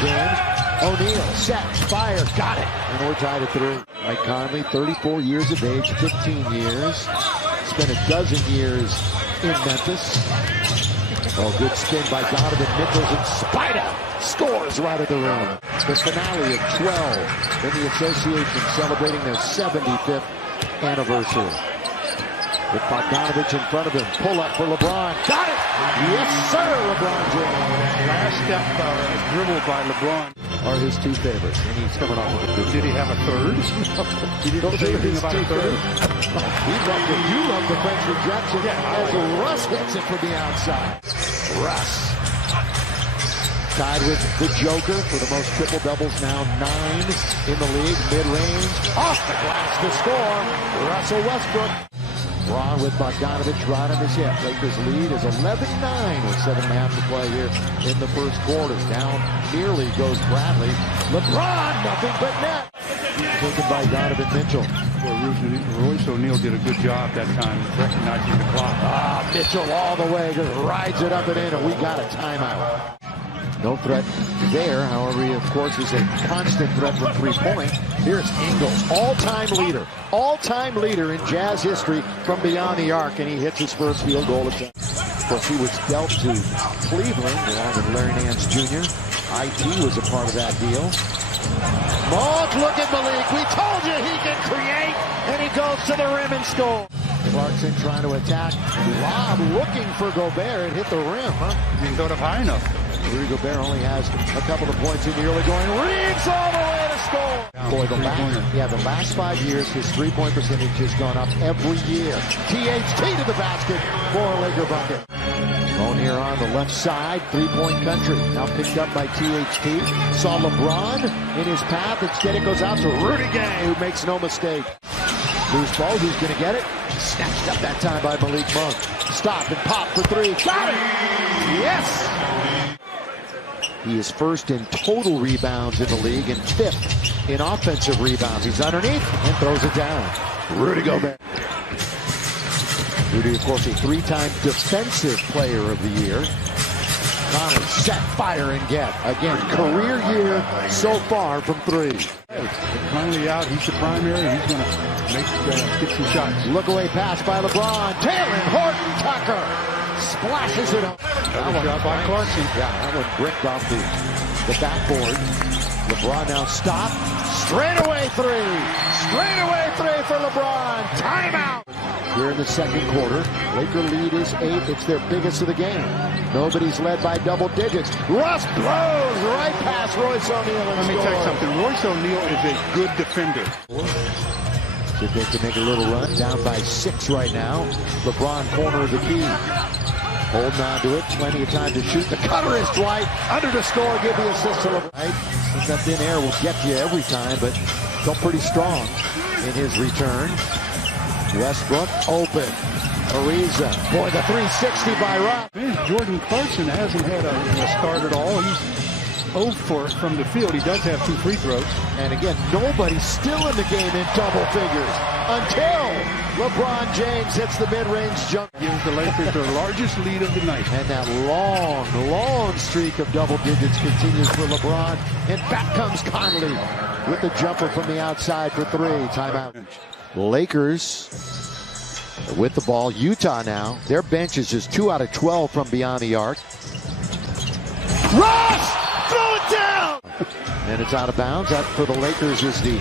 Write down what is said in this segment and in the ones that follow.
James. O'Neal, set, fire, got it. And we're tied at 3. Mike Conley, 34 years of age, 15 years. Spent a dozen years in Memphis. Oh, good spin by Donovan Mitchell, and Spida scores right at the rim. The finale of 12 in the association, celebrating their 75th anniversary. With Bogdanovich in front of him, pull up for LeBron. Got it! Yes, sir, LeBron James. Last step dribble by LeBron. Are his 2 favorites, and he's coming off of a Did he have a third? Did he say anything about a third? He loved it. You love the French rejection as Russ hits it from the outside. Russ. Tied with the Joker for the most triple-doubles, now 9 in the league. Mid-range, off the glass to score. Russell Westbrook. Braun with Bogdanovich right on his hip. Lakers lead is 11-9 with 7.5 to play here in the first quarter. Down nearly goes Bradley. LeBron, nothing but net. Taken by Donovan Mitchell. Well, Royce O'Neal did a good job that time recognizing the clock. Mitchell all the way, just rides it up and in, and we got a timeout. No threat there. However, he, of course, is a constant threat from three-point. Here's Ingles, all-time leader in Jazz history from beyond the arc, and he hits his first field goal attempt. Of course, he was dealt to Cleveland along with Larry Nance Jr. IT was a part of that deal. Monk, look at Malik. We told you he can create, and he goes to the rim and scores. Clarkson trying to attack. Lob looking for Gobert. It hit the rim, huh? Didn't go up high enough. Rudy Gobert only has a couple of points in the early going. Reeves all the way to score. Boy, the last 5 years, his three-point percentage has gone up every year. THT to the basket for a Laker bucket. Bone here on the left side, three-point country. Now picked up by THT. Saw LeBron in his path. Instead it goes out to Rudy Gay, who makes no mistake. Loose ball, who's going to get it? Snatched up that time by Malik Monk. Stop and pop for 3. Got it! Yes! He is first in total rebounds in the league and 5th in offensive rebounds. He's underneath and throws it down. Rudy Gobert. Rudy, of course, a 3-time defensive player of the year. Conley set, fire, and get. Again, career year so far from 3. Conley out, he's the primary, and he's going to get some shots. Look away pass by LeBron. Taylor Horton Tucker splashes it up. That one shot by Clarkson. Yeah, that one bricked off the backboard. LeBron now stop. Straightaway 3. Straightaway 3 for LeBron. Timeout. Here in the second quarter, Laker lead is 8. It's their biggest of the game. Nobody's led by double digits. Russ blows right past Royce O'Neal. Let me tell you something. Royce O'Neal is a good defender. See if they can make a little run. Down by 6 right now. LeBron corner of the key. Holding on to it. Plenty of time to shoot. The cutter is Dwight. Under the score. Give the assist to LeBron. Right? That thin air will get you every time, but still pretty strong in his return. Westbrook open. Ariza. Boy, the 360 by Rob. Jordan Clarkson hasn't had a start at all. He's 0 from the field. He does have 2 free throws. And again, nobody's still in the game in double figures until LeBron James hits the mid-range jump. Gives the Lakers their largest lead of the night. And that long streak of double digits continues for LeBron. And back comes Conley with the jumper from the outside for 3. Timeout. Lakers with the ball. Utah now. Their bench is just 2 out of 12 from beyond the arc. Russ! Throw it down! And it's out of bounds. That for the Lakers is the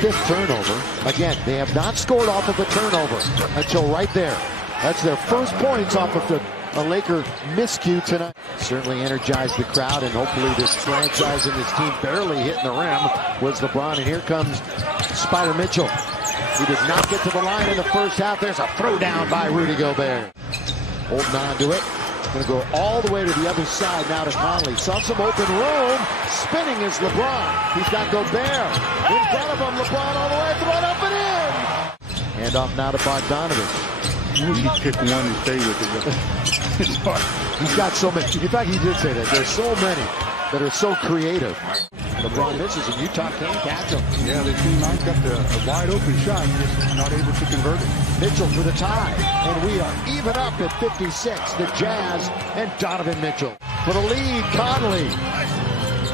5th turnover. Again, they have not scored off of a turnover until right there. That's their first points off of a Laker miscue tonight. Certainly energized the crowd, and hopefully this franchise and this team barely hitting the rim was LeBron. And here comes Spider Mitchell. He did not get to the line in the first half. There's a throwdown by Rudy Gobert. Holding on to it. Going to go all the way to the other side now to Conley. Saw some open room. Spinning is LeBron. He's got Gobert. In front of him, LeBron all the way. Throw it up and in. Hand off now to Bogdanovich. He picked one and stay with it. It's hard. He's got so many. In fact, he did say that. There's so many that are so creative. LeBron misses, and Utah can't catch him. Yeah, the team out got a wide open shot, just not able to convert it. Mitchell for the tie, and we are even up at 56. The Jazz and Donovan Mitchell for the lead. Conley.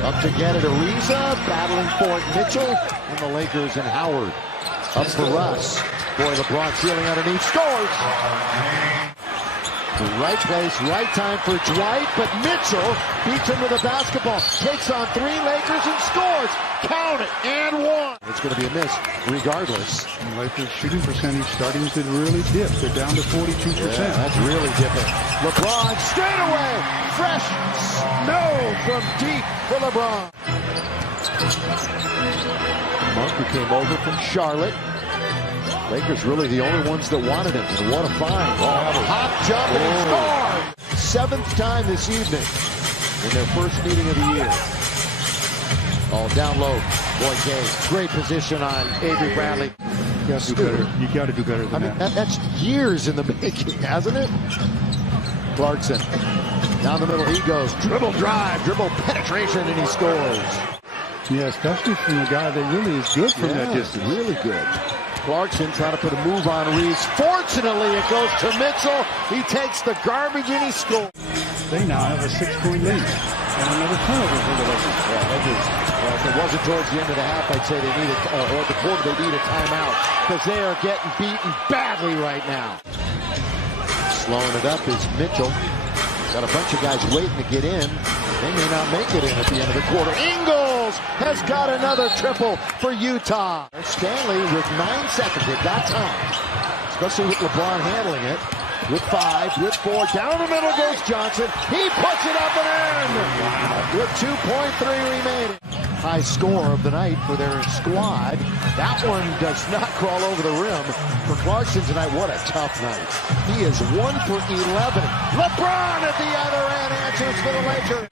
Up to get it, Ariza, battling for it, Mitchell, and the Lakers and Howard. Up for Russ. Boy, LeBron feeling underneath, scores! The right place, right time for Dwight, but Mitchell beats him with a basketball. Takes on 3 Lakers and scores. Count it, and 1. It's going to be a miss, regardless. And Lakers shooting percentage starting to really dip. They're down to 42%. Yeah, that's really dipping. LeBron straight away. Fresh snow from deep for LeBron. Monk, who came over from Charlotte. Lakers really the only ones that wanted him, and what a find. Hop jump, and he scored! 7th time this evening in their first meeting of the year. Oh, down low. Boy, Gay. Great position on Avery Bradley. You got to do better. You got to do better than that. That's years in the making, hasn't it? Clarkson. Down the middle he goes. Dribble drive, dribble penetration, and he scores. Yeah, especially from the guy that really is good from that distance. Really good. Clarkson trying to put a move on Reeves. Fortunately, it goes to Mitchell. He takes the garbage and he scores. They now have a 6-point lead and another turnover for the Lakers. Well, if it wasn't towards the end of the half, I'd say they need or the quarter, they need a timeout because they are getting beaten badly right now. Slowing it up is Mitchell. Got a bunch of guys waiting to get in. They may not make it in at the end of the quarter. Ingles has got another triple for Utah. Stanley with 9 seconds. They've got time, especially with LeBron handling it. With 5, with 4, down the middle goes Johnson. He puts it up and in with 2.3 remaining. High score of the night for their squad. That one does not crawl over the rim for Clarkson tonight. What a tough night. He is 1 for 11. LeBron at the other end answers for the Lakers.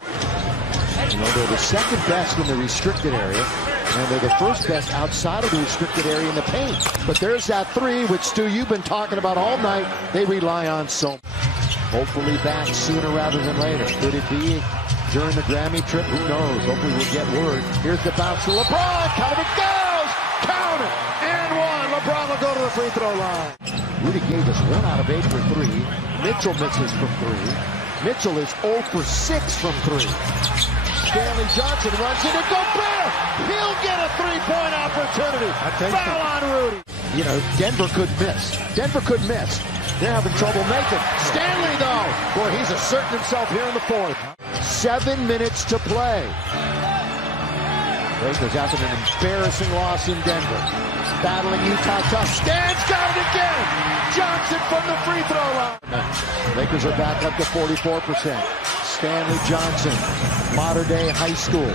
You know, they're the 2nd best in the restricted area, and they're the 1st best outside of the restricted area in the paint. But there's that 3, which, Stu, you've been talking about all night. They rely on so much. Hopefully back sooner rather than later. Could it be during the Grammy trip? Who knows? Hopefully we'll get word. Here's the bounce to LeBron. Count it goes! Count it! And 1. LeBron will go to the free throw line. Rudy gave us 1 out of 8 for 3. Mitchell misses from 3. Mitchell is 0 for 6 from 3. Stanley Johnson runs into Gobert. He'll get a 3-point opportunity. Foul on Rudy. You know, Denver could miss. Denver could miss. They're having trouble making. Stanley, though. Boy, he's asserting himself here in the 4th. 7 minutes to play. Lakers after an embarrassing loss in Denver. Battling Utah tough. Stan's got it again. Johnson from the free throw line. Lakers are back up to 44%. Stanley Johnson, modern day high school.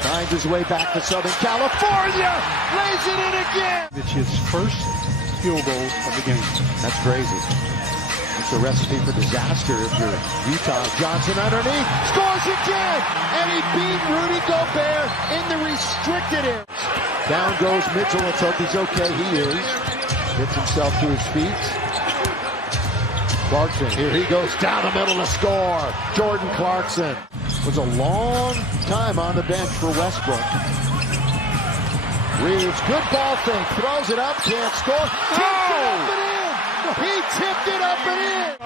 Finds his way back to Southern California. Lays it in again. It's his first field goal of the game. That's crazy. It's a recipe for disaster if you're Utah. Johnson underneath. Scores again. And he beat Rudy Gobert in the restricted area. Down goes Mitchell. Let's hope he's okay. He is. Gets himself to his feet. Clarkson, here he goes down the middle to score. Jordan Clarkson. Was a long time on the bench for Westbrook. Reeves, good ball fake, throws it up, can't score. Tipped it up and in. He tipped it up and in.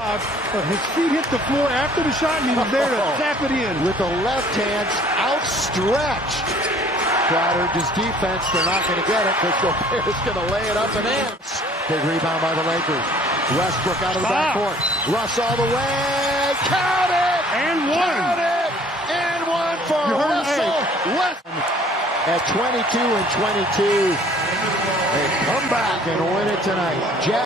His feet hit the floor after the shot, and he was there to tap it in. With the left hand outstretched. Flattered his defense. They're not going to get it because Gobert's going to lay it up and in. Big rebound by the Lakers. Westbrook out of the backcourt. Russ all the way. Count it! And 1. Count it! And 1 for Russell Westbrook. At 22 and 22, they come back and win it tonight.